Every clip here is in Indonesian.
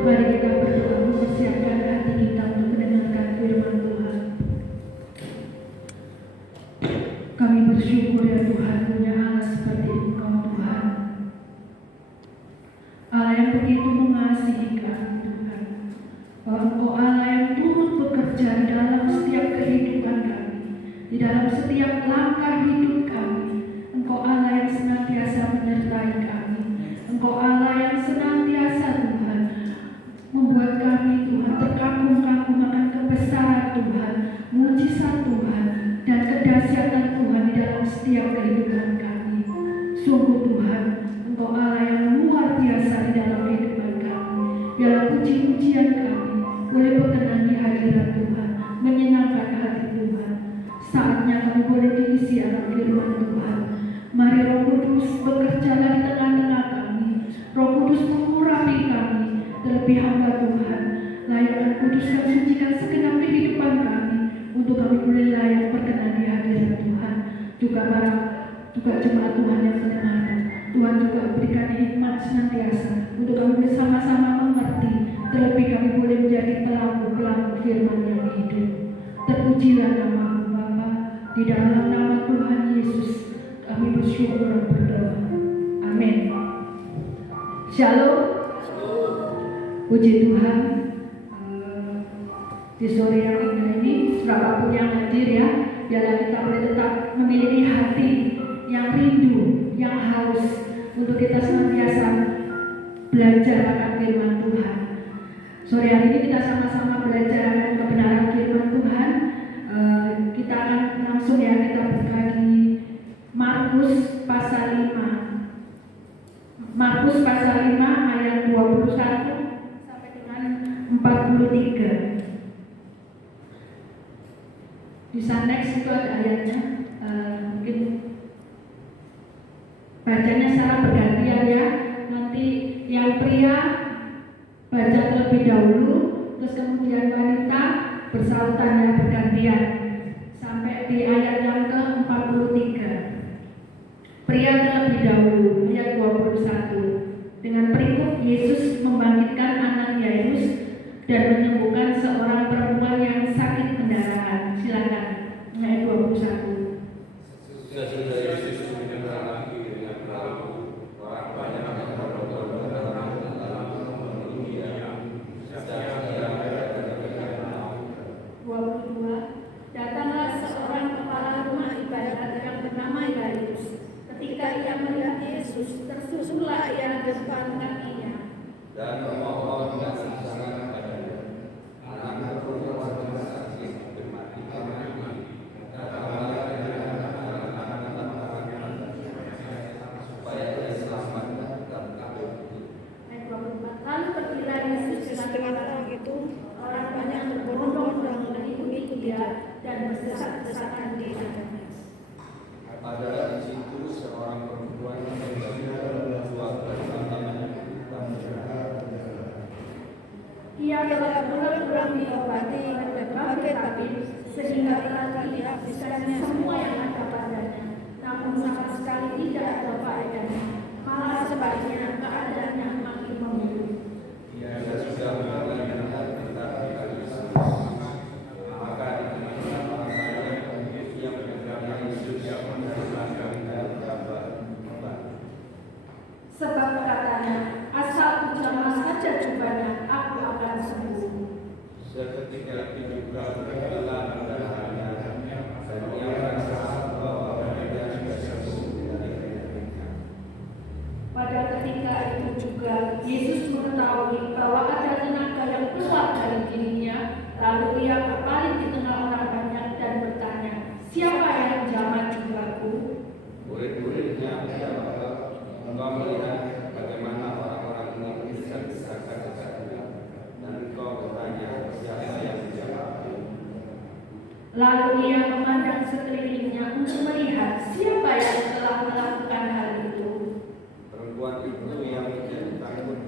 Mari kita berdoa mempersiapkan hati kita untuk mendengarkan firman Tuhan. Kami bersyukur ya Tuhan punya Allah seperti Engkau Tuhan. Allah yang begitu mengasihi kami Tuhan. Bahwa Engkau Allah yang turut bekerja di dalam setiap kehidupan kami, di dalam setiap langkah hidup kami. Engkau Allah yang senantiasa menyertai kami. Engkau Allah yang senantiasa Tuhan membuat kami Tuhan terkagum-kagum akan kebesaran Tuhan, mujizat Tuhan, dan kedahsyatan Tuhan di dalam setiap kehidupan kami. Sungguh Tuhan, Engkau Allah yang luar biasa di dalam kehidupan kami. Biarlah puji-pujian kami boleh berkenan di hadirat Tuhan, menyenangkan hati Tuhan. Saatnya kami boleh diisi akan firman Tuhan. Mari Roh Kudus bekerjalah di tengah-tengah kami. Roh Kudus mengurapi kami, terlebih hamba Tuhan. Layakkan kuduskan sucikan segenap kehidupan kami, untuk kami boleh layak berkenan di hadirat Tuhan. Juga jemaat Tuhan yang mendengarkan, Tuhan juga berikan hikmat senantiasa untuk kami bersama-sama mengerti, terlebih kami boleh menjadi pelaku-pelaku firman yang hidup. Terpujilah nama-Mu Bapa, di dalam nama Tuhan Yesus kami bersyukur dan berdoa. Amin. Shalom. Puji Tuhan. Di sore yang indah ini, siapapun yang hadir ya, biarlah kita boleh tetap memiliki hati yang rindu, yang haus untuk kita senantiasa belajar akan firman Tuhan. Sore hari ini kita sama-sama belajar akan kebenaran firman Tuhan. Kita akan langsung ya, kita buka di Markus pasal 5. Markus pasal 5 ayat 21 sampai dengan 43. Bisa next itu ada ayatnya, mungkin bacanya secara bergantian ya. Nanti yang pria baca terlebih dahulu, terus kemudian wanita bersahutannya bergantian sampai di ayat yang ke-43. Pria terlebih dahulu, ayat 21. Dengan berikut Yesus membangkitkan anak Yairus dan menyembuhkan seorang perempuan yang sakit pendarahan. Silakan, ayat 21. Sesudah Yesus menyeberang lagi dengan perahu, orang banyak yang berbondong-bondong dalam memenuhi dia. 22. Datanglah seorang kepala rumah ibadat yang bernama Yairus. Ketika ia melihat Yesus, tersusullah ia di depan kakinya Dan memohon kasih sayang padanya. Anak perempuan yang sakit mati datanglah supaya ia selamat dan takut. Ayat 24. Lalu pergilah Yesus dengan orang itu. Orang banyak berbondong-bondong mengikuti dia dan berdesak-desakan di dadanya. Pada di situ seorang perempuan yang berusia 12 tahun Ia telah berulang-ulang diobati oleh berbagai tabib sehingga telah dihabiskannya semua yang ada padanya, namun sama sekali tidak ada faedahnya. Malah sebaliknya keadaannya makin memburuk. Ia sudah mendengar tentang Yesus, maka di tengah-tengah orang banyak yang mendengar Yesus yang mendengarkan dan kabar. Sebab katanya, asal jamah saja jubahnya, aku akan sembuh. Seketika itu juga berjalan darahnya dan ia merasa bahwa dia sudah sembuh dari penyakitnya. Pada ketika itu juga Yesus mengetahui bahwa ada tenaga yang keluar dari dirinya, lalu ia berpaling di tengah orang banyak dan bertanya, siapa yang menjamah jubahku? Murid-muridnya menjawab, engkau melihat bagaimana orang-orang ini berdesak-desakan dekatnya, dan engkau bertanya siapa yang menjamahku. Lalu ia memandang sekelilingnya untuk melihat siapa yang telah melakukan hal itu. Perempuan itu yang menjadi takut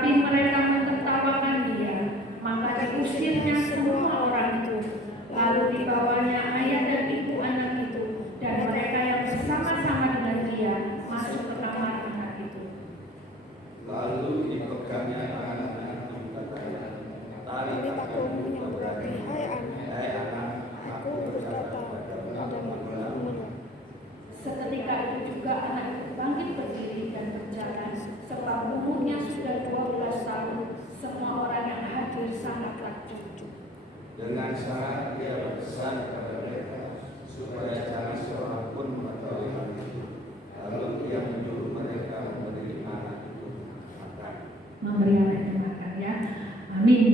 tetapi mereka mentertawakan dia. Maka diusirnya semua orang itu. Lalu dibawanya ayah dan ibu anak itu, dan mereka yang bersama-sama dengan dia masuk ke kamar anak itu. Lalu dipegangnya tangan-tangan ibu katanya, tarik aku yang berarti, hai anak, aku berkata padamu. Seketika itu juga anak itu bangkit berdiri dan berjalan, sebab umurnya sudah 12 tahun. Semua orang yang hadir sangat takjub. Dengan syarat dia berpesan kepada mereka supaya jangan seorang pun mengetahui hal itu. Lalu dia menyuruh mereka memberi anak itu makan. Memberi anak itu makan, ya. Amin.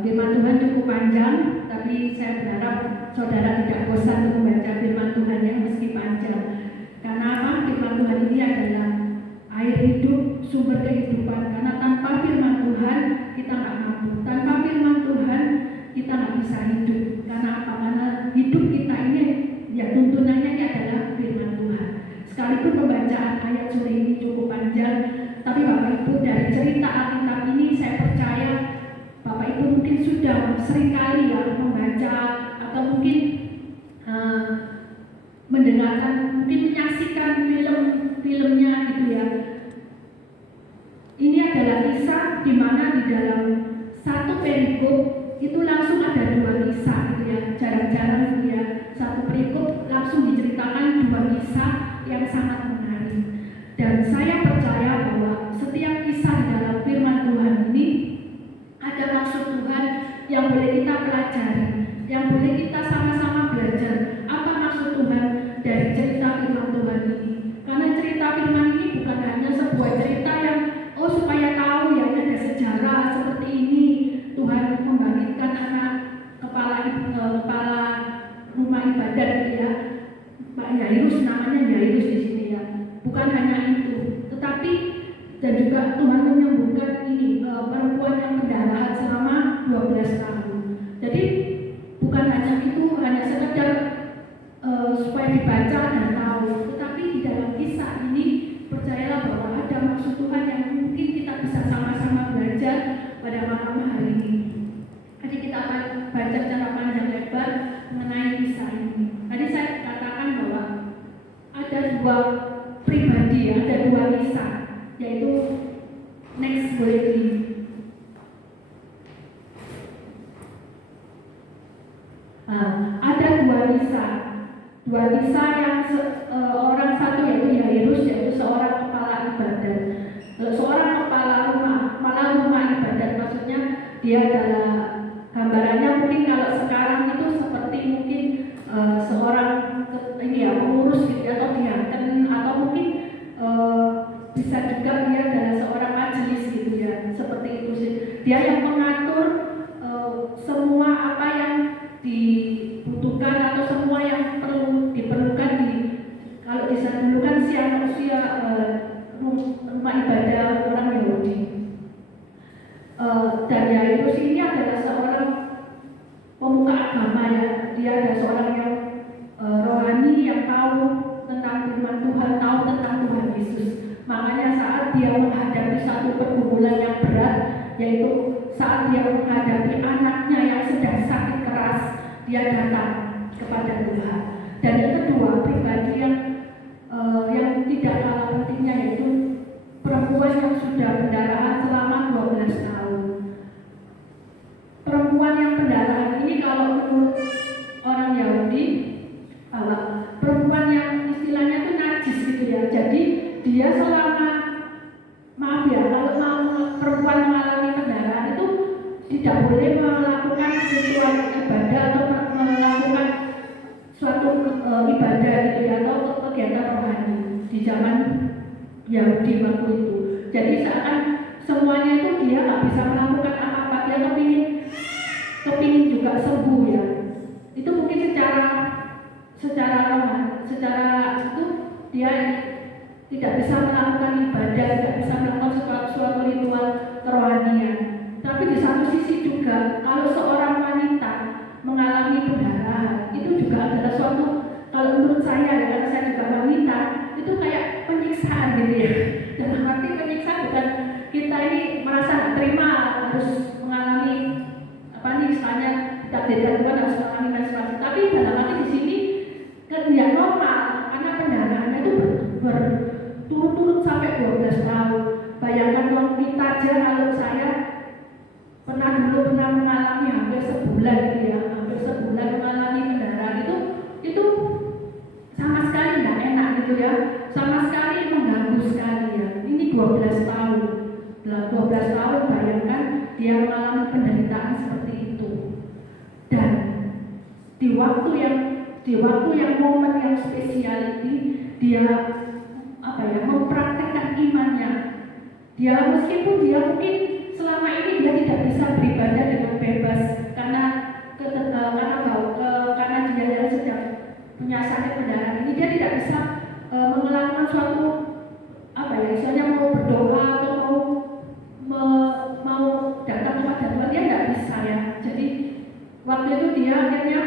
Firman Tuhan cukup panjang, tapi saya berharap saudara tidak bosan untuk membaca firman Tuhan yang meski panjang. Karena apa? Firman Tuhan ini adalah air hidup, sumber kehidupan. Karena tanpa firman Tuhan kita nggak mampu. Tanpa firman Tuhan kita nggak bisa hidup. Karena apa? Karena hidup kita ini, ya tuntunannya ini adalah firman Tuhan. Sekalipun pembacaan ayat sore ini cukup panjang, tapi Bapak Ibu dari cerita Alkitab ini saya percaya Bapak Ibu mungkin sudah seringkali ya membaca atau mungkin mendengarkan, mungkin menyaksikan film-filmnya gitu ya. Ini adalah kisah di mana di dalam satu perikop itu langsung ada dua kisah gitu ya. Jarang-jarang gitu ya, satu perikop langsung diceritakan dua kisah yang sangat menarik. Dan saya percaya bahwa setiap kisah di dalam firman Tuhan ini ada maksud Tuhan yang boleh kita pelajari, yang boleh kita sama-sama belajar apa maksud Tuhan dari cerita firman Tuhan ini. Karena cerita firman ini bukan hanya sebuah cerita yang supaya tahu ya ada sejarah seperti ini, Tuhan membangkitkan anak kepala rumah ibadat gitu ya, Pak Yairus, namanya Yairus di sini ya. Bukan hanya itu, tetapi dan juga Tuhan menyembuhkan ini perempuan yang pendarahan selama 12 tahun. Jadi bukan hanya itu, hanya sekedar supaya dibaca dan tahu, tetapi di dalam kisah ini percayalah bahwa ada maksud Tuhan yang mungkin kita bisa sama-sama belajar pada malam hari ini. Jadi kita akan baca secara panjang lebar mengenai kisah ini. Tadi saya katakan bahwa ada dua pribadi, ada dua kisah, yaitu next boleh di ada dua kisah yang orang satu yaitu Yairus, yaitu seorang kepala ibadat, seorang kepala rumah ibadat. Maksudnya dia adalah gambarannya mungkin kalau sekarang itu seperti mungkin seorang pengurus gitu atau diaken, atau mungkin bisa juga dia adalah seorang majelis gitu ya, seperti itu sih. Dia yang mengatur semua apa yang dibutuhkan atau semua yang perlu diperlukan kalau bisa dulu kan rumah ibadah orang Yahudi. Dan Yairus ini adalah seorang pemuka agama ya. Dia adalah seorang yang rohani, yang tahu tentang firman Tuhan, tahu tentang Tuhan Yesus. Makanya saat dia menghadapi satu pergumulan yang berat, yaitu saat dia menghadapi anaknya yang sedang sakit keras, dia datang kepada Tuhan. Dan yang kedua, pribadi yang tidak kalah pentingnya, yaitu perempuan yang sudah pendarahan selama 12 tahun. Perempuan yang pendarahan ini kalau menurut orang Yahudi, perempuan yang istilahnya itu najis gitu ya. Jadi dia selama, maaf ya, kalau perempuan mengalami pendarahan itu tidak boleh melakukan ritual ibadah atau melakukan suatu ibadah gitu ya, atau kegiatan rohani di zaman Yahudi waktu itu. Jadi seakan semuanya itu dia nggak bisa melakukan apa-apa, dia kepingin juga sembuh ya. Itu mungkin secara itu dia tidak bisa melakukan ibadah, tidak bisa melakukan suatu ritual kerohanian. Tapi di satu sisi juga kalau seorang wanita mengalami pendarahan itu juga adalah suatu, kalau menurut saya ya, karena saya juga wanita, itu kayak penyiksaan gitu ya. Dalam arti penyiksaan bukan kita ini merasa nggak terima harus mengalami apa nih misalnya ditakdirkan Tuhan harus mengalami menstruasi, tapi dalam arti di sini tidak normal karena pendarahannya itu berturut-turut sampai 12 tahun. Bayangkan wanita aja, kalau saya pernah mengalami hampir sebulan gitu ya, hampir sebulan mengalami pendarahan itu sama sekali nggak enak gitu ya, sama sekali mengganggu sekali ya. Ini 12 tahun, 12 tahun bayangkan dia mengalami penderitaan seperti itu. Dan di waktu yang momen yang spesial ini dia mempraktikkan imannya. Dia meskipun dia mungkin selama ini dia tidak bisa beribadah dengan bebas karena dia sedang punya sakit pendarahan ini, dia tidak bisa melakukan suatu misalnya mau berdoa atau mau datang kepada Tuhan, dia tidak bisa ya. Jadi waktu itu dia akhirnya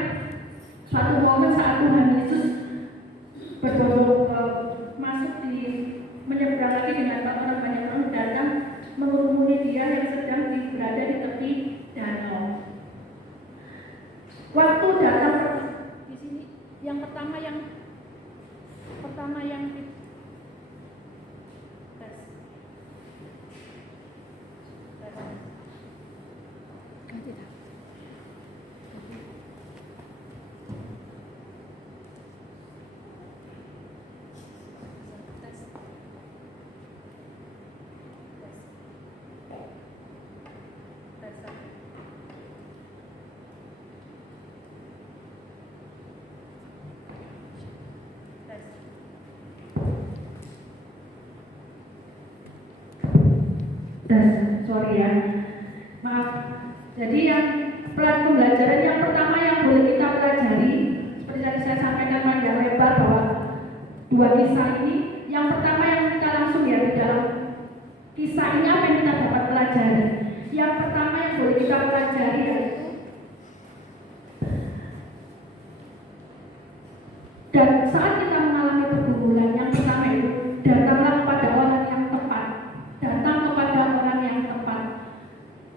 suatu momen saat Tuhan Yesus masuk di menyeberang lagi dengan orang banyak orang datang mengerumuni dia yang sedang berada di tepi danau. Waktu datang di sini yang pertama yang sorry ya, maaf. Jadi yang pembelajaran yang pertama yang boleh kita pelajari, seperti tadi saya sampaikan panjang lebar bahwa dua kisah ini, yang pertama yang kita langsung ya di dalam kisah ini apa yang kita dapat pelajari. Yang pertama yang boleh kita pelajari yaitu dan saat kita mengalami pergumulan, yang pertama itu datanglah kepada orang yang tepat. Datang kepada orang yang tepat.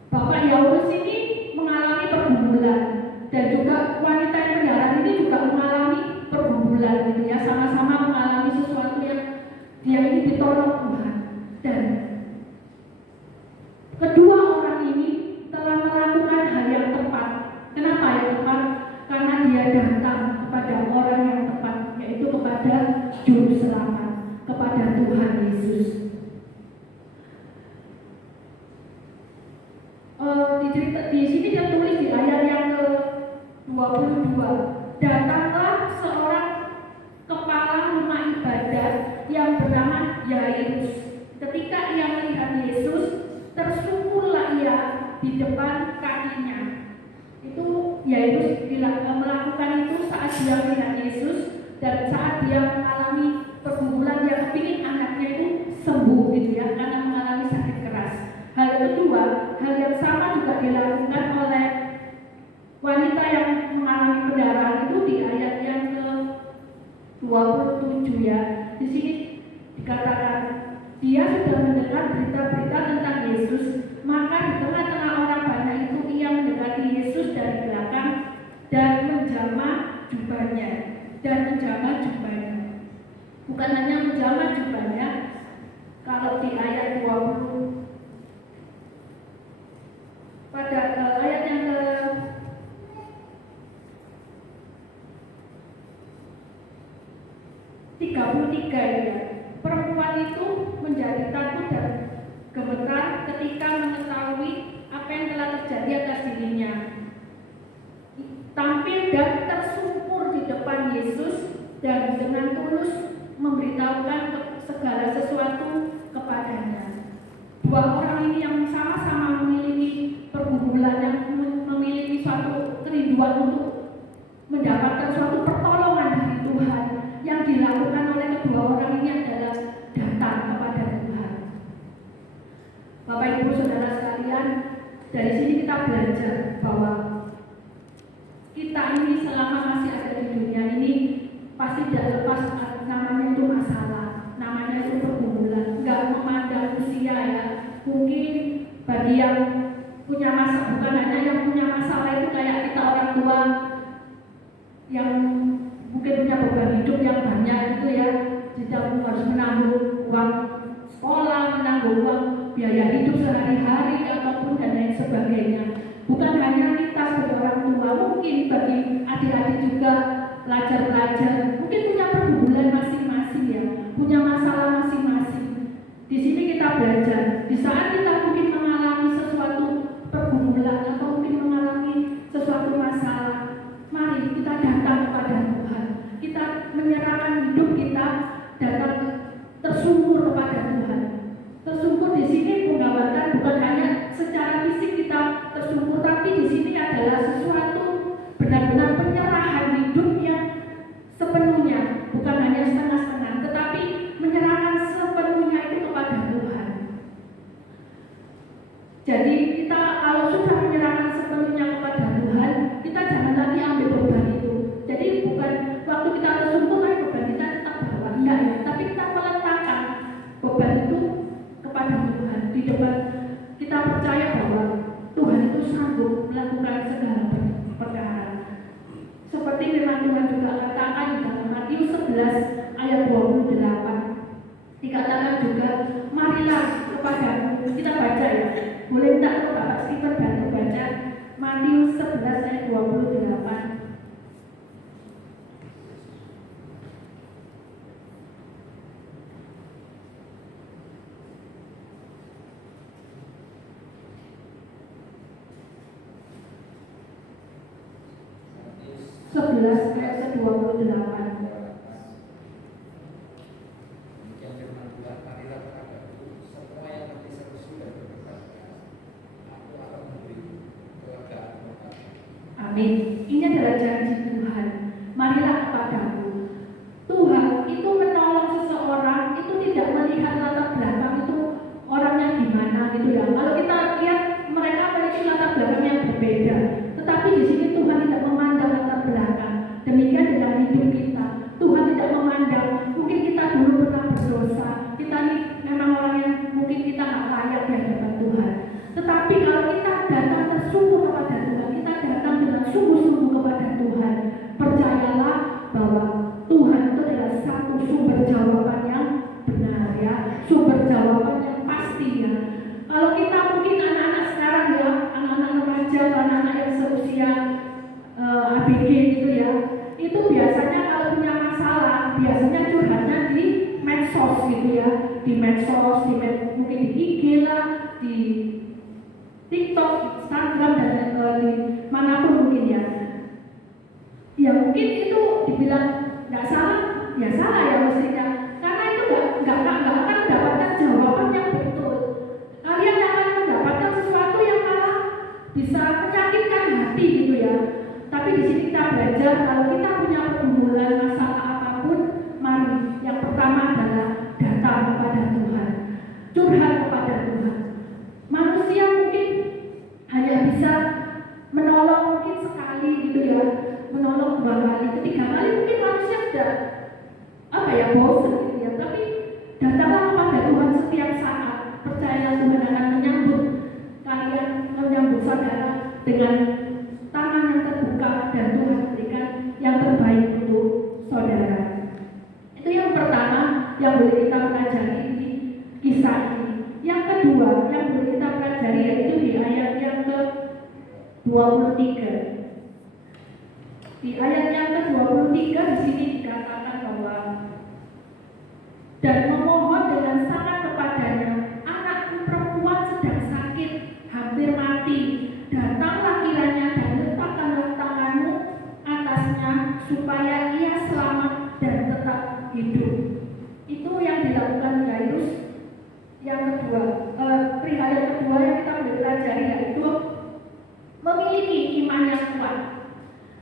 Bapak Yaurus ini mengalami pergumulan dan juga wanita yang pendarahan ini juga mengalami pergumulan gitu ya, sama-sama mengalami sesuatu yang dia ini ditolong Tuhan. Dan kedua orang ini telah melakukan hal yang tepat. Kenapa yang tepat? Karena dia datang kepada orang yang tepat, yaitu kepada Juru Selamat, kepada Tuhan Yesus. Di sini tertulis di ayat yang ke-22, datanglah seorang kepala rumah ibadat yang bernama Yairus. Ketika ia melihat Yesus, tersungkurlah ia di depan kakinya. Itu Yairus melakukan itu saat dia melihat Yesus dan saat dia mengalami pergumulan, dia kepingin anaknya itu sembuh gitu ya, karena mengalami sakit keras. Hal kedua, hal yang sama juga dilakukan oleh wanita yang mengalami pendarahan itu di ayat yang ke-27 ya. Di sini dikatakan dia sudah mendengar berita-berita tentang Yesus, maka di tengah-tengah orang banyak itu ia mendekati Yesus dari belakang dan menjamah jubahnya. Bukan hanya menjamah jubahnya, kalau di ayat 20 pada ayat yang ke-33 ya, perempuan itu menjadi takut dan gemetar ketika mengetahui apa yang telah terjadi atas dirinya. Tampil dan tersungkur di depan Yesus dan dengan tulus memberitahukan segala sesuatu kepadanya. Dua orang ini yang sama-sama memiliki pergumulan, yang memiliki suatu kerinduan untuk mendapatkan suatu pertolongan dari Tuhan, yang dilakukan oleh kedua orang ini adalah datang kepada Tuhan. Bapak Ibu Saudara sekalian, dari sini kita belajar bahwa kita ini selama masih ada di dunia ini pasti tidak lepas namanya itu masalah. bagi yang punya masalah, bukan hanya yang punya masalah itu kayak kita orang tua yang mungkin punya beban hidup yang banyak itu ya, kita harus menanggung uang sekolah, menanggung uang biaya hidup sehari-hari ataupun dan lain sebagainya. Bukan hanya kita sebagai orang tua, mungkin bagi adik-adik juga, pelajar-pelajar mungkin punya pergumulan masing-masing ya, punya masalah masing-masing. Di sini kita belajar, di saat kita mungkin mengalami sesuatu pergumulan atau mungkin mengalami sesuatu masalah, mari kita datang kepada Tuhan. Kita menyerahkan hidup kita, datang tersungkur kepada Tuhan. Tersungkur di sini menggambarkan bukan hanya secara fisik kita tersungkur, tapi di sini adalah sesuatu benar-benar penyerahan hidup yang sepenuhnya, bukan hanya setengah-setengah, tetapi menyerahkan sepenuhnya itu kepada Tuhan. Jadi kita kalau sudah menyerahkan sepenuhnya kepada Tuhan, kita jangan lagi ambil beban itu. Jadi bukan waktu kita tersungkur tapi beban kita tetap bawa, enggak ya, tapi kita meletakkan beban itu kepada Tuhan. Di depan kita percaya bahwa Tuhan itu sanggup melakukan segala perkara. Seperti firman Tuhan juga katakan di dalam Matius 11 ayat 28. Dikatakan juga, marilah kepadaku. Kita baca ya. Boleh tak Bapak Stephen bantu baca Matius 11 ayat 28. Ayat 28. Amin. Ini adalah janji Tuhan. Marilah kepadaku. Tuhan itu menolong seseorang itu tidak melihat latar belakang itu orangnya gimana gitu ya. Kalau kita lihat mereka memiliki latar belakang yang berbeda, tetapi di sini Tuhan tidak memandang latar belakang. Demikian dengan hidup kita. Tuhan tidak memandang mungkin kita dulu pernah berdosa, kita ini memang orang yang mungkin kita nggak layak di hadapan Tuhan. Tetapi kalau kita datang tersungguh kepada Tuhan, kita datang dengan sungguh-sungguh kepada Tuhan, percayalah bahwa Tuhan itu adalah satu sumber jawaban yang benar ya, sumber jawaban yang pasti ya. Kalau kita mungkin anak-anak sekarang ya, anak-anak remaja, anak-anak yang seusia ABG gitu ya, itu biasanya kalau punya masalah, biasanya curhatnya di medsos gitu ya, di medsos, mungkin di IG lah, di TikTok, Instagram dan di manapun mungkin ya. Ya mungkin itu dibilang nggak salah, ya salah ya mestinya, karena itu nggak akan mendapatkan jawaban yang betul. Kalian akan mendapatkan sesuatu yang malah bisa menyakitkan hati gitu ya. Tapi di sini kita belajar kalau kita punya pergumulan masalah apapun, mari yang pertama adalah datang kepada Tuhan, curhat kepada Tuhan. Manusia mungkin hanya bisa menolong mungkin sekali gitu ya, menolong 2 kali, 3 kali mungkin manusia sudah bosan gitu ya. Tapi datanglah kepada Tuhan setiap saat, percaya Tuhan akan menyambut kalian, menyambut saudara dengan tangan yang terbuka dan Tuhan berikan yang terbaik untuk saudara. Itu yang pertama yang boleh kita pelajari di kisah ini. Yang kedua yang boleh kita pelajari yaitu di ayat yang ke-23. Di ayat yang ke-23 di sini dikatakan bahwa dan memohon dengan sangat kepadanya, anakku perempuan sedang sakit, hampir mati. Datanglah kiranya dan letakkanlah tanganmu atasnya supaya ia selamat dan tetap hidup. Itu yang dilakukan Yairus. Yang kedua, perihal yang kedua yang kita boleh pelajari yaitu memiliki iman yang kuat.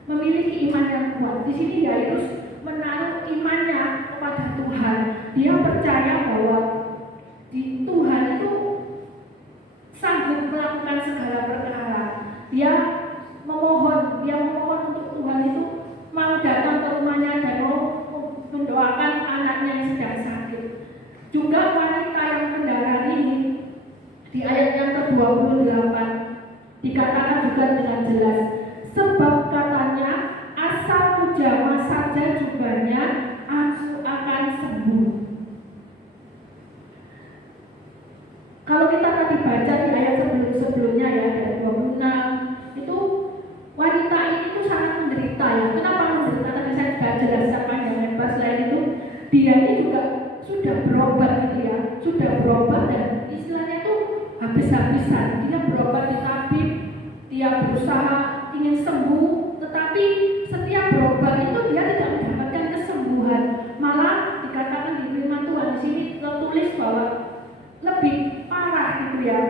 Memiliki iman yang kuat. Di sini Yairus menaruh imannya kepada Tuhan. Dia percaya Kalau kita tadi baca di ayat sebelumnya ya, dari 26, itu wanita ini tuh sangat menderita ya. Kenapa menderita? Tadi saya sudah jelaskan panjang lebar. Selain itu, dia ini juga sudah berobat gitu ya, sudah berobat dan istilahnya tuh habis-habisan. Dia berobat di tabib, dia berusaha ingin sembuh, tetapi setiap berobat itu dia tidak mendapatkan kesembuhan. Malah dikatakan di firman Tuhan di sini tertulis bahwa lebih parah gitu ya.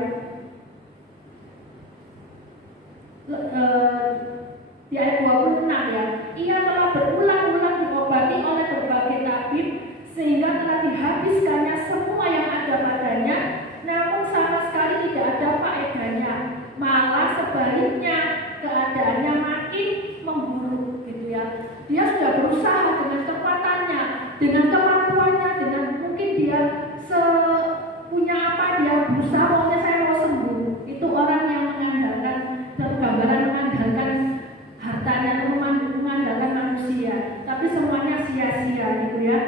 Di ayat 26 ya, ia telah berulang-ulang diobati oleh berbagai tabib sehingga telah dihabiskannya semua yang ada padanya, namun sama sekali tidak ada faedahnya. Malah sebaliknya keadaannya makin memburuk gitu ya. Dia sudah berusaha dengan kekuatannya, dengan kemampuannya, dengan mungkin dia punya apa, dia berusaha pokoknya saya mau sembuh. Itu orang yang mengandalkan satu gambaran, mengandalkan hartanya, mengandalkan manusia, tapi semuanya sia-sia gitu ya.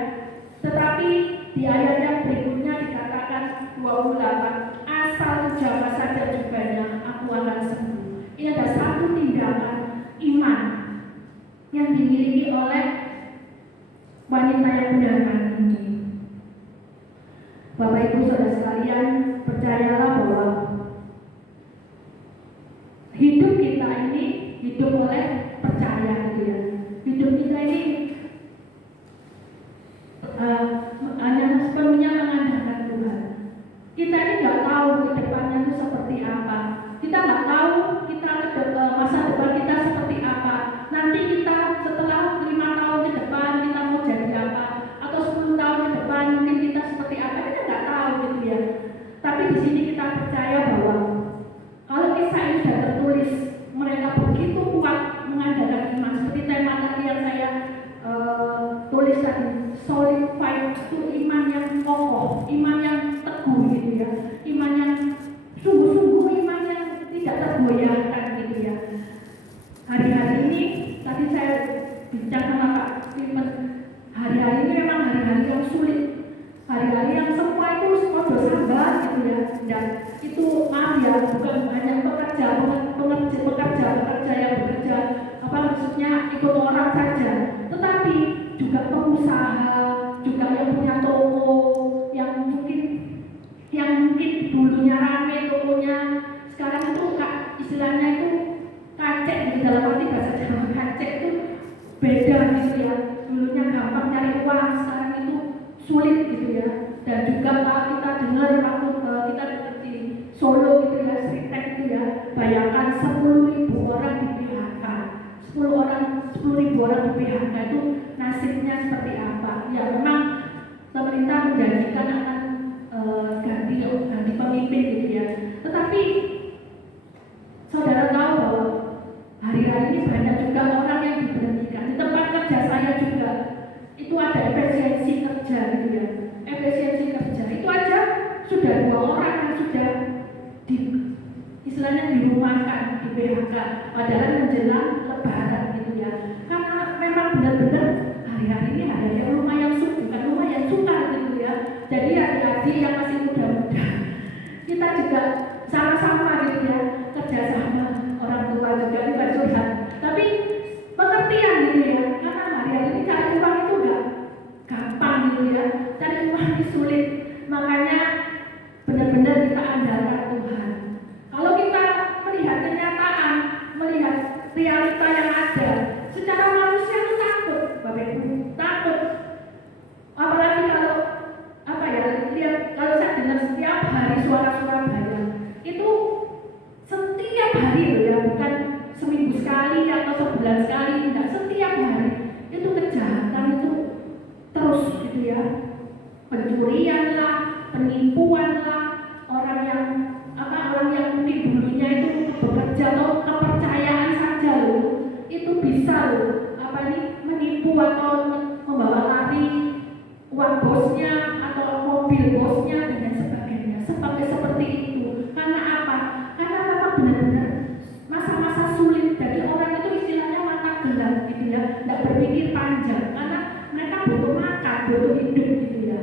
Tetapi di ayat yang berikutnya dikatakan 28, asal jamah saja jubahnya aku akan sembuh. Ini ada satu tindakan iman yang dimiliki oleh wanita yang budakan ini. Bapak Ibu Saudara sekalian, percayalah bahwa hidup kita ini hidup oleh percaya gitu ya. Hidup kita ini hanya sepenuhnya mengandalkan Tuhan. Kita ini nggak tahu ke depannya itu seperti apa. Kita nggak tahu kita masa depan kita seperti apa. Nanti kita setelah 5 tahun ke depan kita mau jadi apa, atau 10 tahun ke depan mungkin kita seperti apa, kita nggak tahu gitu ya. Tapi di sini kita percaya bahwa kalau kisah ini sudah tertulis, mereka begitu kuat mengandalkan iman. Seperti tema tadi yang saya tulis tadi, solid fight, itu iman yang kokoh, iman yang teguh gitu ya, iman yang sungguh-sungguh, iman yang tidak tergoyahkan gitu ya. Hari-hari ini tadi saya bincang sama Pak Steven, hari-hari ini memang hari-hari yang sulit, hari-hari yang semua itu kode sambat gitu ya. Dan itu maaf ya, bukan hanya pekerja yang bekerja apa maksudnya ikut orang saja, tetapi juga pengusaha, juga yang punya toko, yang mungkin dulunya rame tokonya, sekarang itu istilahnya itu kacek di dalam arti bahasa Jawa. Kacek itu beda gitu ya, dulunya gampang cari uang, sekarang itu sulit gitu ya. Dan juga kalau kita dengar waktu kita di Solo gitu ya, Sritek itu ya, bayangkan 10.000 orang di PHK, 10.000 orang di PHK itu nasibnya seperti apa? Ya memang pemerintah menjanjikan akan ganti pemimpin gitu ya. Tetapi saudara tahu bahwa hari-hari ini banyak juga orang yang diberhentikan. Di tempat kerja saya juga itu ada efisiensi kerja gitu ya. Efisiensi kerja itu aja sudah 2 orang yang sudah istilahnya dirumahkan, di PHK, padahal menjelang lebaran gitu ya. Karena memang benar-benar hari-hari ini ada yang lumayan bukan lumayan sukar gitu ya. Jadi adik-adik yang masih muda-muda, kita juga sama-sama gitu ya, kerjasama orang tua juga kita curhat. Tapi pengertian gitu ya, karena hari-hari ini cari uang itu enggak gampang gitu ya, cari uang itu sulit. Makanya benar-benar kita andalkan Tuhan. Kalau kita melihat kenyataan, melihat realita yang ada, secara manusia itu takut, Bapak Ibu, takut. Apalagi kalau kalau saya dengar setiap hari suara Surabaya, itu setiap hari loh ya, bukan seminggu sekali atau sebulan sekali, tidak, setiap hari itu kejahatan itu terus gitu ya, pencurian lah, penipuan lah, orang yang mungkin dulunya itu bekerja atau kepercayaan saja loh, itu bisa loh menipu atau membawa lari uang bosnya atau mobil bosnya dan sebagainya, seperti itu. Karena apa? Karena memang benar-benar masa-masa sulit. Jadi orang itu istilahnya mata gelap gitu ya, tidak berpikir panjang, karena mereka butuh makan, butuh hidup gitu ya.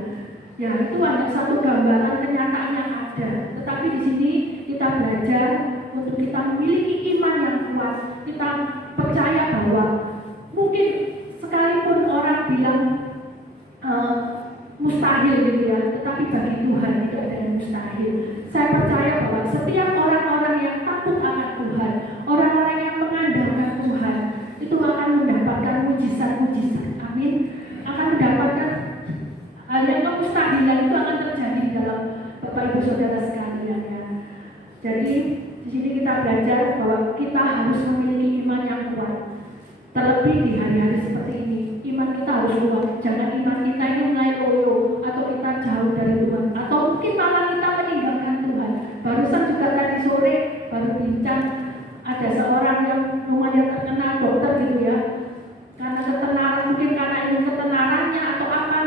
Ya itu ada satu gambaran kenyataan yang ada. Tetapi di sini kita belajar untuk kita memiliki iman yang kuat. Kita percaya bahwa mungkin sekalipun orang bilang mustahil gitu ya, tetapi bagi Tuhan itu ada yang mustahil. Saya percaya bahwa setiap orang-orang yang takut akan Tuhan, orang-orang yang mengandalkan Tuhan, itu akan mendapatkan mujizat-mujizat. Amin. Akan mendapatkan hal yang kemustahilan itu akan terjadi di dalam Bapak Ibu Saudara sekalian ya. Jadi di sini kita belajar bahwa kita harus memiliki iman yang kuat. Terlebih di hari-hari seperti ini, iman kita harus kuat. Jangan iman kita ini mulai loyo atau kita jauh dari Tuhan, atau mungkin malah kita meninggalkan Tuhan. Barusan juga tadi sore baru bincang ada seorang yang lumayan terkenal dokter gitu ya. Karena ketenaran, mungkin karena itu ketenarannya atau apa,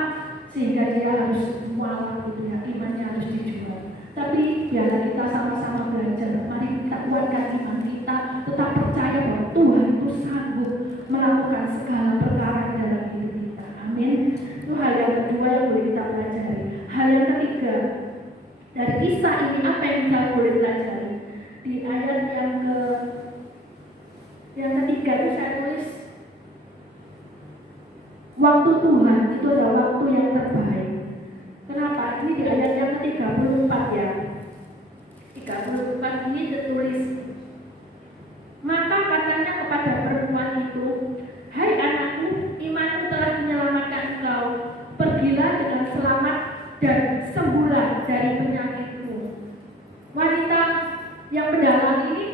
sehingga dia harus mualaf gitu ya, imannya harus dijual. Tapi biarlah kita sama-sama belajar. Mari kita kuatkan iman kita, tetap percaya bahwa Tuhan itu sanggup melakukan segala perkara dalam hidup kita. Amin. Itu hal yang kedua yang boleh kita pelajari. Hal yang ketiga, dari kisah ini apa yang kita boleh pelajari? Di ayat yang ketiga itu saya tulis, waktu Tuhan itu adalah waktu yang terbaik. Kenapa? Ini di ayat yang ke-34 ya. 34 ini tertulis, maka katanya kepada perempuan itu, hai anakku, imanmu telah menyelamatkan engkau. Pergilah dengan selamat dan sembuhlah dari penyakitmu. Wanita yang pendalang ini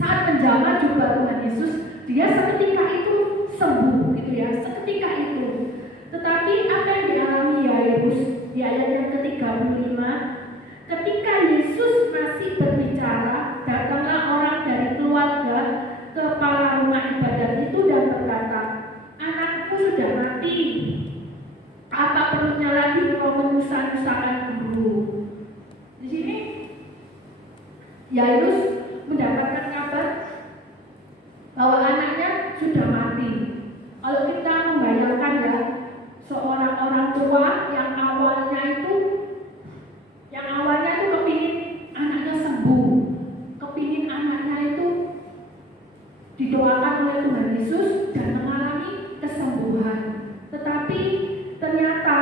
saat menjamah jubah Tuhan Yesus, dia seketika itu sembuh gitu ya, seketika itu. Tetapi apa yang dialami Yairus di ayat yang ke-35, ketika Yesus masih berbicara, datanglah orang dari keluarga kepala rumah ibadat itu dan berkata, anakku sudah mati, apa perlunya lagi kau menusa-nusakan guru? Di sini Yairus mendapatkan kabar bahwa anaknya sudah mati. Kalau kita membayangkan ya, seorang orang tua yang awalnya itu kepingin anaknya sembuh, kepingin anaknya itu didoakan oleh Tuhan Yesus dan mengalami kesembuhan. Tetapi ternyata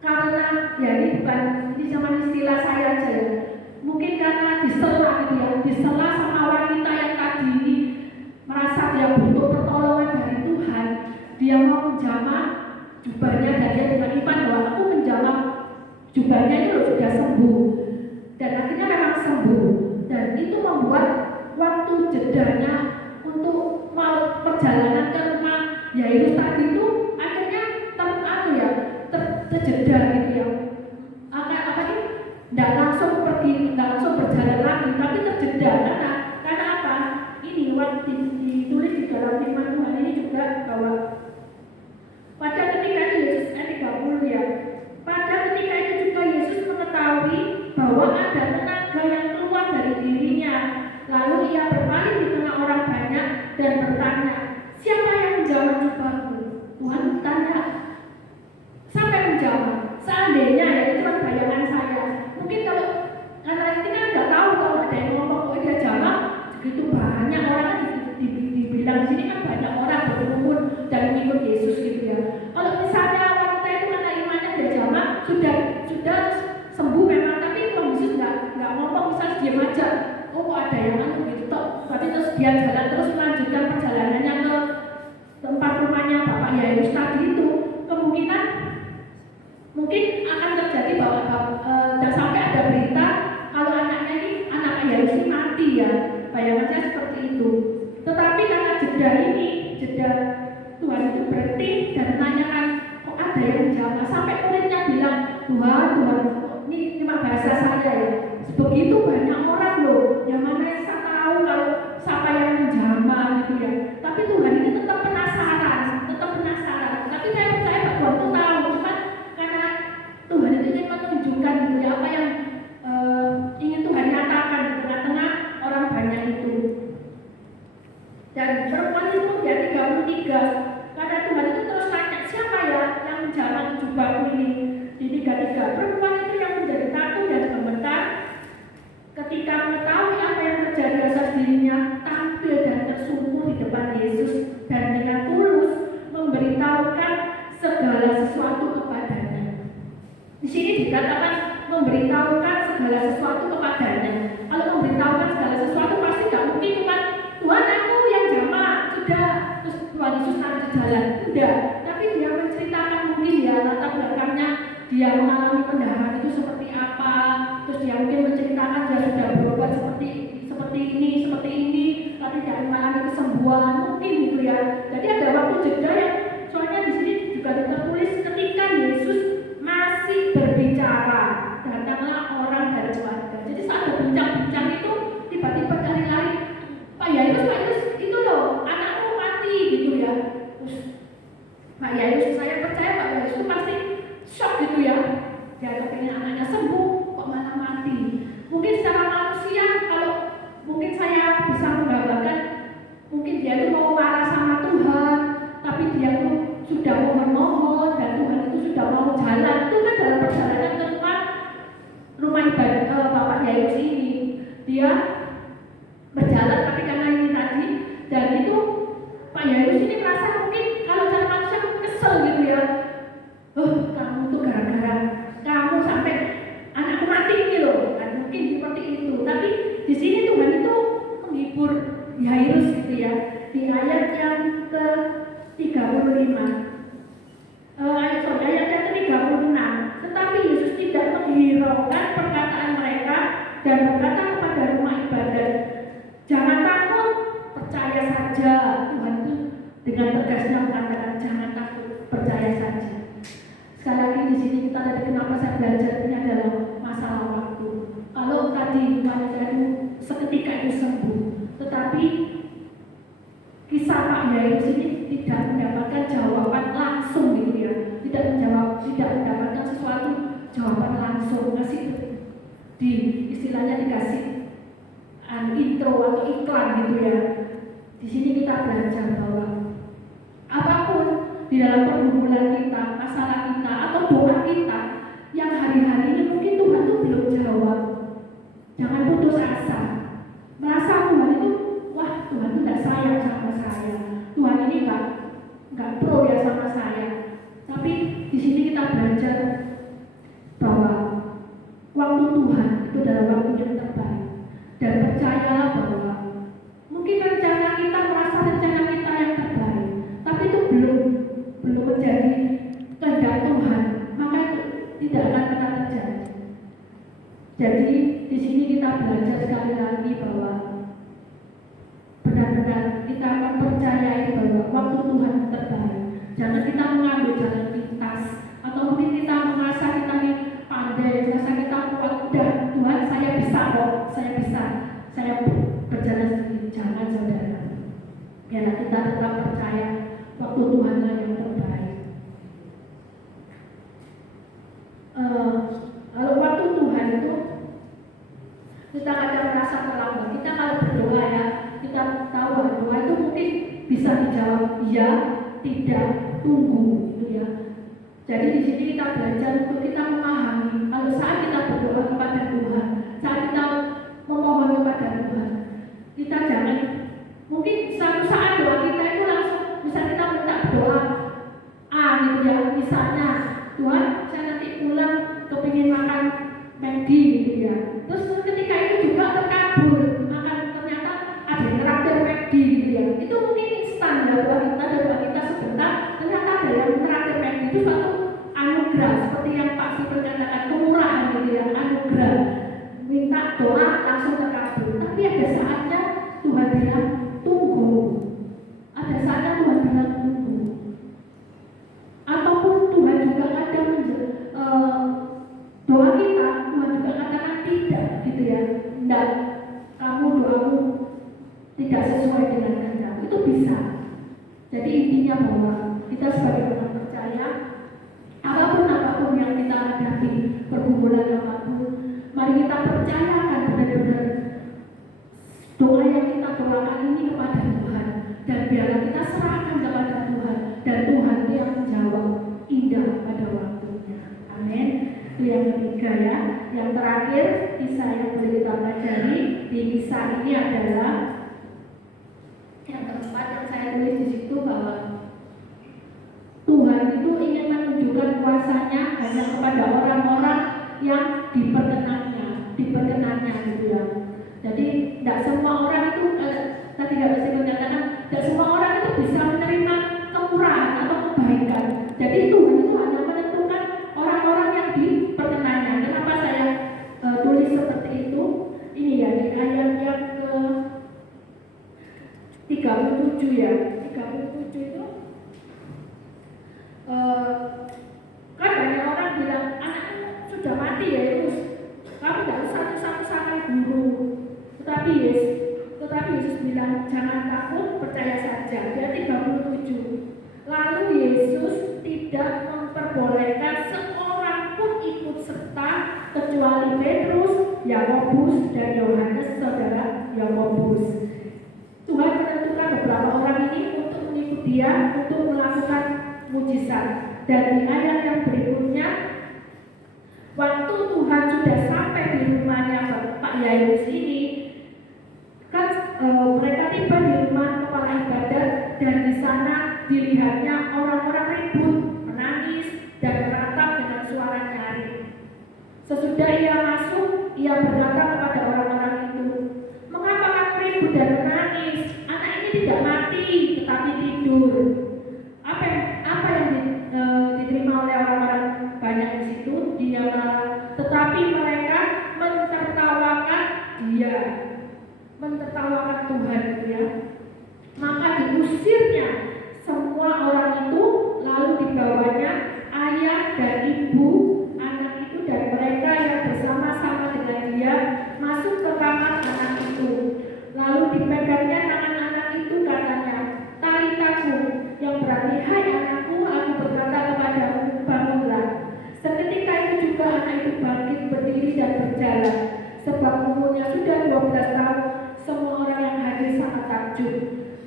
karena ya ini bukan ini cuma istilah saya aja ya, mungkin karena disela gitu ya, disela sama wanita yang tadi ini merasa dia butuh pertolongan dari Tuhan, dia mau menjamah jubahnya dan dia dengan iman bahwa aku menjamah jubahnya itu sudah sembuh, dan akhirnya memang sembuh, dan itu membuat waktu jedanya untuk mau perjalanan ke rumah Yairus tadi itu akhirnya terjeda gitu ya. Tidak langsung pergi, tidak langsung berjalan lagi, tapi terjeda karena apa? Ini waktu ditulis di dalam firman Tuhan ini juga bahwa pada ketika itu Yesus ayat 30 ya. Pada ketika itu juga Yesus mengetahui bahwa ada tenaga yang keluar dari dirinya. Lalu ia berpaling di tengah orang banyak dan bertanya, siapa yang menjamah jubahku? Tuhan bertanya, siapa yang menjamah? Seandainya ya, itu kan bayangan saya. Mungkin kalau karena ini kan nggak tahu kalau ada yang ngomong oh dia jamah, begitu banyak orang dibilang di sini kan banyak orang berkumpul dan mengikut Yesus gitu ya. Kalau misalnya wanita itu karena imannya dia jamah sudah sembuh memang, tapi kalau Yesus nggak ngomong, misalnya diam aja. Oh ada yang gitu toh, berarti terus dia jalan terus melanjutkan perjalanannya ke tempat rumahnya Bapak Yairus tadi itu, kemungkinan mungkin akan terjadi bahwa dan sampai ada berita kalau anaknya ini anak Yairus ini mati ya, bayangannya seperti itu. Tetapi karena jeda Tuhan itu berhenti dan menanyakan kok ada yang menjamah, sampai muridnya bilang Tuhan ini cuma bahasa saya ya, begitu banyak orang loh, yang mana saya tahu kalau siapa yang menjamah gitu ya. Tapi Tuhan ini tetap penasaran. Tapi saya percaya Pak Tuhan itu tahu, cuma karena Tuhan itu ingin menunjukkan gitu ya apa yang ingin Tuhan nyatakan di tengah-tengah orang banyak itu. Dan perempuan itu ya 33, karena Tuhan itu terus tanya siapa ya yang menjamah jubahku ini. Di 33 perempuan itu yang menjadi takut dan gemetar memberitahukan segala sesuatu kepadanya. Kalau memberitahukan segala sesuatu pasti nggak mungkin cuma Tuhan aku yang jamaah sudah terus Tuhan Yesus nanti di jalan, enggak. Tapi dia menceritakan mungkin ya latar belakangnya dia mengalami pendarahan itu seperti apa, terus dia mungkin menceritakan dia sudah berobat seperti ini, tapi dia mengalami kesembuhan mungkin gitu ya. Jadi ada waktu jeda yang soalnya di sini juga tertulis ketika Yesus masih berbicara, datanglah orang dari warga. Jadi saat berbincang-bincang itu tiba-tiba lari-lari, Pak Yairus itu loh anakmu mati gitu ya. Terus Pak Yairus, saya percaya Pak Yairus itu pasti shock gitu ya. Dia kepengen anaknya sembuh kok malah mati. Mungkin secara manusia kalau mungkin saya bisa menggambarkan, mungkin dia itu mau marah sama Tuhan, tapi dia tuh sudah mohon-mohon dan Tuhan itu sudah mau jalan. Itu kan dalam perjalanan ke rumah ibadah Bapak Yairus ini, dia berjalan tapi karena ini tadi, dan itu Pak Yairus ini merasa mungkin kalau cara manusia kesel gitu ya. Kamu tuh gara-gara kamu sampai anakku mati ini loh, kan mungkin seperti itu. Tapi di sini Tuhan itu menghibur Yairus gitu ya. Di ayat yang ke-35, ayat yang ke-36, tetapi Yesus tidak menghiraukan perkataan mereka dan berkata kepada rumah ibadat, jangan takut, percaya saja. Tuhan itu dengan tegasnya mengatakan jangan takut, percaya saja. Sekali lagi di sini kita lihat kenapa saya belajar ini adalah masalah waktu. Kalau tadi wanita itu seketika itu sembuh, tetapi kisah Pak Yairus ini tidak mendapatkan jawaban langsung gitu ya, tidak mendapatkan sesuatu jawaban langsung, masih di istilahnya dikasih intro atau iklan gitu ya. Di sini kita belajar bahwa apapun di dalam pergumulan kita, masalah kita, atau doa kita yang hari-hari ini mungkin Tuhan itu belum jawab, jangan putus asa. Merasa Tuhan itu, wah Tuhan itu tidak sayang sama saya, Tuhan ini nggak pro ya sama saya. Tapi di sini kita belajar bahwa waktu Tuhan itu adalah waktu yang terbaik, dan percayalah bahwa mungkin rencana kita merasa rencana kita yang terbaik, tapi itu belum menjadi kehendak Tuhan, maka itu tidak akan pernah terjadi. Jadi di sini kita belajar sekali lagi bahwa benar-benar kita mempercayai bahwa waktu Tuhan terbaik. Jangan kita mengambil jalan pintas, atau mungkin kita merasa kita ini pandai, merasa kita kuat, udah Tuhan saya bisa kok, saya berjalan sendiri. Jangan saudara, biarlah kita tetap percaya waktu Tuhanlah yang terbaik. Kalau waktu Tuhan itu kita kadang merasa terlambat. Kita kalau berdoa ya, kita tahu doa itu mungkin bisa dijawab iya, tidak, tunggu gitu ya. Jadi di sini kita belajar untuk kita memahami kalau saat kita berdoa kepada Tuhan, saat kita memohon kepada Tuhan, kita jangan mungkin suatu saat doa kita itu langsung bisa kita minta doa gitu ya, misalnya Tuhan saya nanti pulang kepingin makan McD gitu ya, terus ketika itu juga terkabul makan, ternyata ada yang traktir McD gitu ya, itu mungkin instan ya doa kita sebentar, ternyata ada yang traktir McD. Itu suatu anugerah seperti yang Pak Sipil katakan, kemurahan gitu ya, anugerah, minta doa langsung terkabul. Tapi ada saatnya Tuhan bilang tunggu, ada saatnya Tuhan bilang tunggu. Ataupun Tuhan juga kadang doa kita, Tuhan juga katakan tidak gitu ya, tidak, kamu doamu tidak sesuai dengan kehendak, itu bisa. Jadi intinya bahwa kita sebagai orang percaya, apapun yang kita hadapi, pergumulan apapun, mari kita percayakan benar-benar doa yang kita doakan ini kepada Tuhan, dan biarlah kita serahkan kepada Tuhan, dan Tuhan yang menjawab indah pada waktunya. Amin. Itu yang ketiga ya. Yang terakhir, kisah yang boleh kita pelajari di kisah ini adalah yang keempat yang saya tulis di situ, bahwa Tuhan itu ingin menunjukkan kuasanya hanya kepada orang-orang yang diperkenannya gitu ya. Jadi tidak semua orang itu tadi Bapak Sih menyatakan tidak semua orang itu bisa menerima kemurahan atau kebaikan. Jadi Tuhan itu hanya menentukan orang-orang yang diperkenannya. Kenapa saya tulis seperti itu? Ini ya di ayat yang ke 37 ya. 37 itu kan banyak orang bilang anakmu sudah mati ya Yesus, kamu tidak usah usah guru. Tetapi Yesus bilang jangan takut, percaya saja. Dia 37. Lalu Yesus tidak memperbolehkan seorang pun ikut serta kecuali Petrus, Yakobus dan Yohanes saudara Yakobus. Tuhan menentukan beberapa orang ini untuk mengikut Dia untuk melakukan mujizat. Dan di ayat yang berikutnya, waktu Tuhan sudah sampai di rumahnya Pak Yairus ini, kan mereka tiba di rumah kepala ibadat dan di sana dilihatnya orang-orang ribut, menangis dan menatap dengan suara nyaring. Sesudah ia masuk, ia berkata kepada orang-orang itu, "Mengapa kamu ribut dan menangis? Anak ini tidak mati, tetapi tidur." Apa yang diterima oleh orang-orang banyak di situ? Dia marah, tetapi mereka mentertawakan dia, mentertawakan Tuhan ya. Maka diusirnya semua orang itu, lalu dibawanya ayah dan ibu anak itu dan mereka yang bersama-sama dengan dia masuk ke kamar anak itu. Lalu dipegangnya tangan anak itu, katanya, "Talitaku," yang berarti, "Hai anakku, aku berkata kepadamu, bangunlah." Seketika itu juga anak itu bangkit berdiri dan berjalan. Sebab umurnya sudah 12 tahun. Semua orang yang hadir sangat takjub.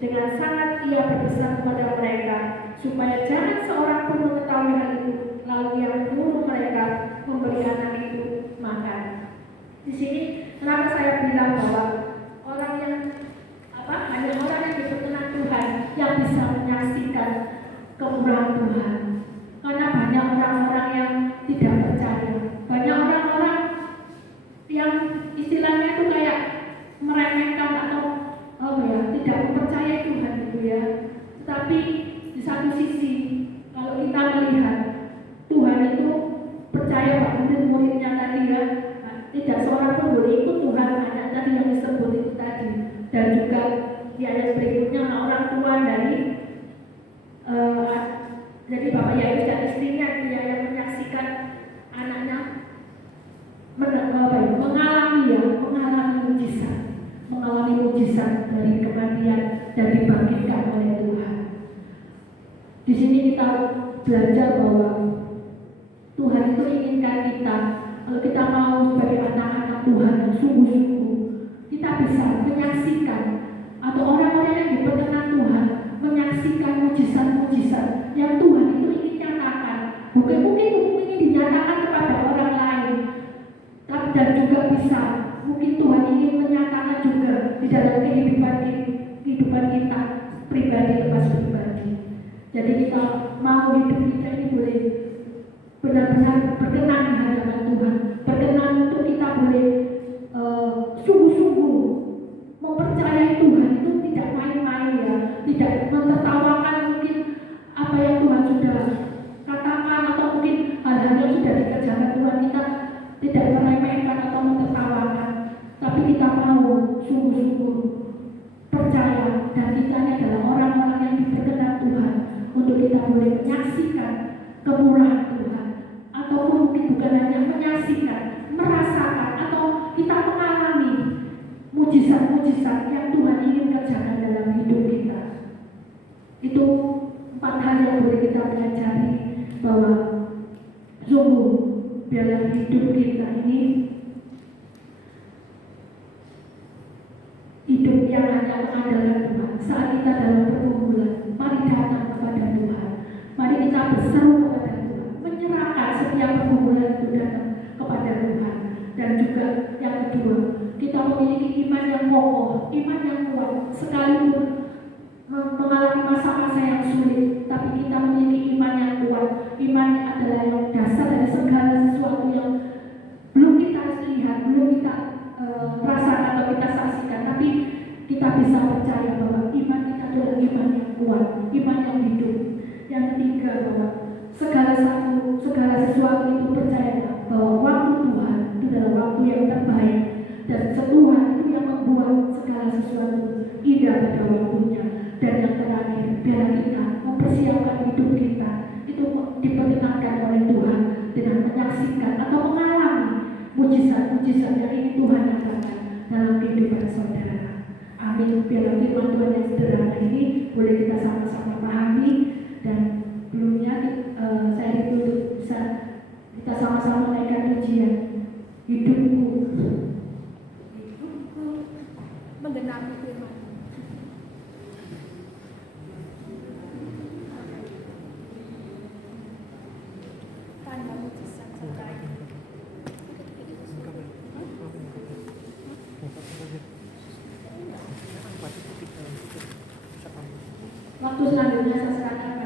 Dengan sangat ia berpesan kepada mereka supaya jangan seorang pun mengetahui hal itu. Lalu ia menyuruh mereka memberi anak itu makan. Di sini kenapa saya bilang bahwa orang yang hanya orang yang diperkenan Tuhan yang bisa menyaksikan kemurahan Tuhan. Karena banyak orang-orang yang tidak percaya, banyak orang-orang yang istilahnya itu kayak meremehkan atau tidak mempercayai Tuhan gitu ya. Tetapi di satu sisi kalau kita melihat Tuhan itu percaya bahwa murid-muridnya tadi ya, tidak seorang pun boleh ikut Tuhan, hanya tadi yang disebut itu tadi. Dan juga di ayat berikutnya orang tua dari jadi Bapak Yairus dan istrinya dia yang menyaksikan anaknya mengalami mujizat dari kematian dan dibangkitkan oleh Tuhan. Di sini kita belajar bahwa Tuhan itu inginkan kita, kalau kita mau sebagai anak-anak Tuhan yang sungguh-sungguh, kita bisa menyaksikan atau orang-orang yang diperkenan Tuhan menyaksikan mujizat-mujizat yang Tuhan itu ingin nyatakan. Mungkin ingin dinyatakan kepada orang lain, dan juga bisa mungkin Tuhan ingin menyatakan juga di dalam kehidupan kita pribadi lepas pribadi. Jadi kita mau hidup kita ini boleh benar-benar berkenan di hadapan Tuhan, berkenan untuk kita boleh sungguh-sungguh mempercayai Tuhan itu tidak main-main ya, tidak mentertawakan mungkin apa yang Tuhan sudah katakan atau mungkin hal-hal yang sudah dikerjakan Tuhan. Kita tidak meremehkan atau mentertawakan, tapi kita mau sungguh-sungguh percaya dan kita ini adalah orang-orang yang diperkenan Tuhan untuk kita boleh menyaksikan kemurahan Tuhan, ataupun mungkin bukan hanya menyaksikan, merasakan atau kita mengalami mujizat-mujizat yang Tuhan ingin kerjakan dalam hidup kita. Itu 4 hal yang boleh kita pelajari, bahwa sungguh dalam hidup kita ini hidup yang hanya mengandalkan Tuhan. Saat kita dalam pergumulan, mari datang kepada Tuhan, mari kita berseru kepada Tuhan, menyerahkan setiap pergumulan itu datang kepada Tuhan. Dan juga yang kedua, kita memiliki iman yang kokoh, iman yang kuat, sekalipun mengalami masa-masa yang sulit, tapi kita memiliki iman yang kuat. Iman adalah yang dasar dari segala sesuatu yang rasakan atau kita saksikan, tapi kita bisa percaya bahwa iman kita adalah iman yang kuat, iman yang hidup. Yang ketiga, bahwa segala sesuatu itu percayalah bahwa waktu Tuhan itu adalah waktu yang terbaik, dan Tuhan itu yang membuat segala sesuatu indah pada waktunya. Dan yang terakhir, biar kita mempersiapkan hidup kita itu diperkenankan oleh Tuhan dengan menyaksikan atau mengalami mujizat-mujizat yang ingin Tuhan nyatakan dalam kehidupan saudara. Amin. Biarlah firman Tuhan yang sederhana ini boleh kita sama-sama pahami, dan sebelumnya saya dituntut bisa kita sama-sama naikkan pujian hidupku Mengenali firman. Tanda mujizat sertai. Waktu selanjutnya saya serahkan